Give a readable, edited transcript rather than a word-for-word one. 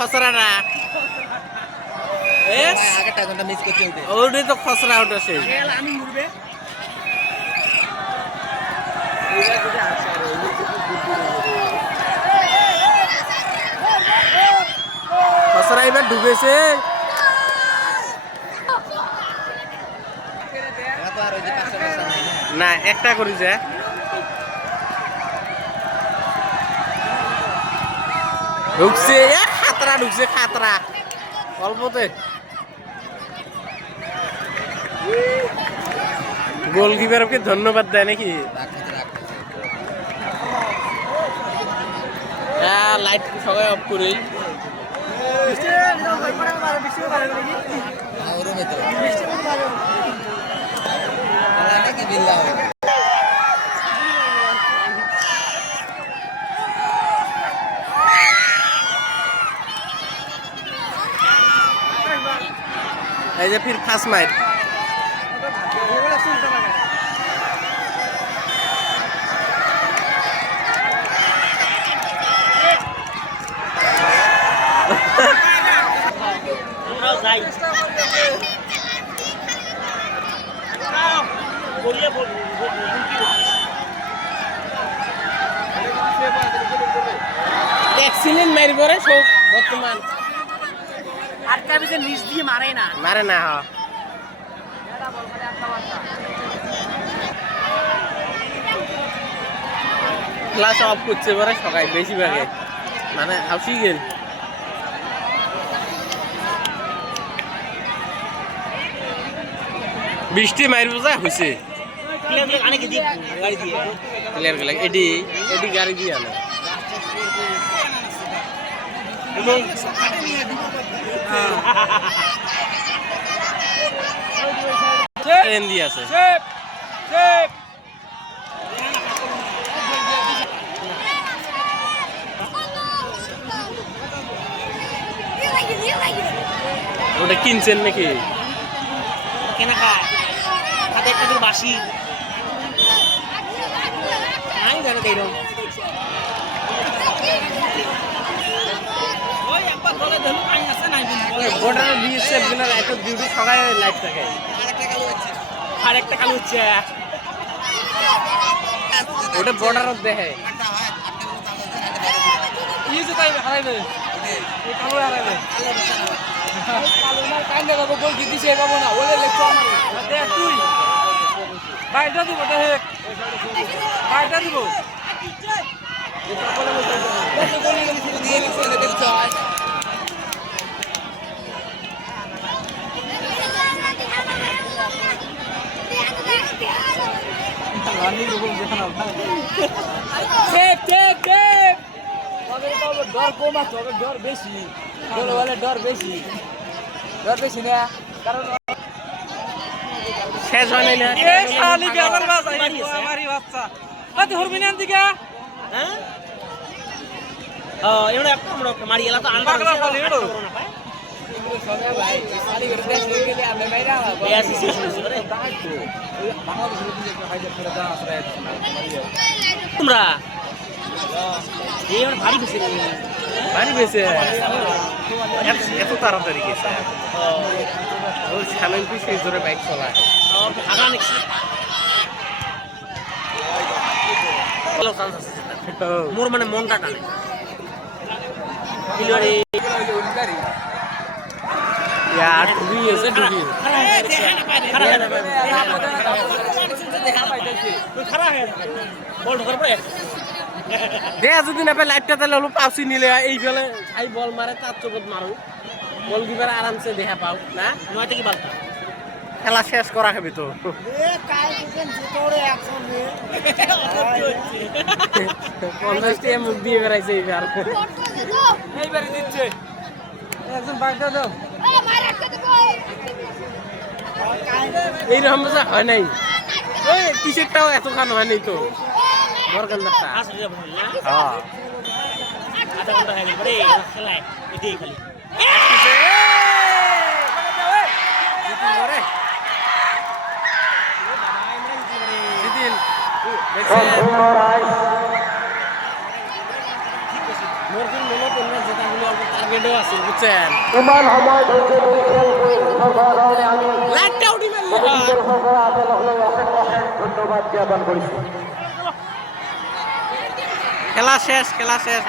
খসরা না আগেরটা ঘন্টা মিস করতে উঠে ওটাই তো খসরা আউট আছে আমি মুড়বে খসরা এবার ঢুকেছে না একটা করেছে ঢুকছে খাতরা ঢুকছে খাতরা অল্পতে গোলকিপারকে ধন্যবাদ দেয় নাকি লাইট সবাই অফ করি এই যে ফির ফার্স্ট মাইট এক্সিলেন্ট মারি পরে সব বর্তমান আটকা বিছে নিচ দিয়ে মারে না হ্যাঁ ক্লাস অফ করছে পরে সকাল বেশিরভাগে মানে হাসি গেল বৃষ্টি মারব যা হয়েছে প্লেয়ার গুলা এডি গাড়ি দিয়ে আনে ট্রেন দিয়ে আছে ওটা কিনছেন নাকি কেনা খায় হাতে একটা বাসি নাই জানে দেই রকম ওই একবার বলে ধরু আই আছে নাই বর্ডার বিএসএফ গুলোর এত ডিউটি সকালে লাইভ থাকে আরেকটা কালো হচ্ছে ওটা বর্ডার দেখে ইউজ তাই হারাইবে এই কালো হারাইবে কালো না কান্দে গো গোল কি দিছে বাবু না ওলে লেখো আমার দেখ তুই বাইটা দিব দেখ বাইটা দিব ডর কম আছে ডর বেশি বলে ডর বেশি না কারণ শেষ হয় না আমারই বাচ্চা আতে হরবি না দিকে হ্যাঁ এমন একটা মারি এলা তো আনবা না পায় সবাই ভাই সারি করে দেশ হয়ে গেলে আমি মাইরা এই আসি রে বাংলাদেশের দিকে একটা হাইজার করে দাও আসলে তোমরা এই ভারী বেশি এত তাড়াতাড়ি গেছে ওর সামনে পিছিয়ে জোরে বাইক চলায় মোর মানে মনটা টানে দেখা যদি না লাইভটা তাহলে হলো পাউসি নিলে এই ফেলে খাই বল মারে তার চোখত মারো বল কিবার আরামসে দেখা পাও না নয়টা কি বালতা খেলা শেষ করা খাবি তো মুখ দিয়ে বেড়াইছে এইবারে দিচ্ছে একজন বাগদা দাও এইরকম হয় নাই ওই টি-শার্টটাও এত খান হয় নাই তো বরগান্দারটা হ্যাঁ আধা ঘন্টা হয়ে গেল রে খেলায় এটাই খালি মোর কিন্তু মনত উন্নত যেটা বলে আমার টার্গেটও আছে বুঝছেন ইমান সময় ধৈর্য ধরে খেলবে সরকার কারণে আমি লাইটটা উঠি মারলি সরকার আপনার অশেষ ধন্যবাদ জ্ঞাপন করেছি। খেলা শেষ খেলা শেষ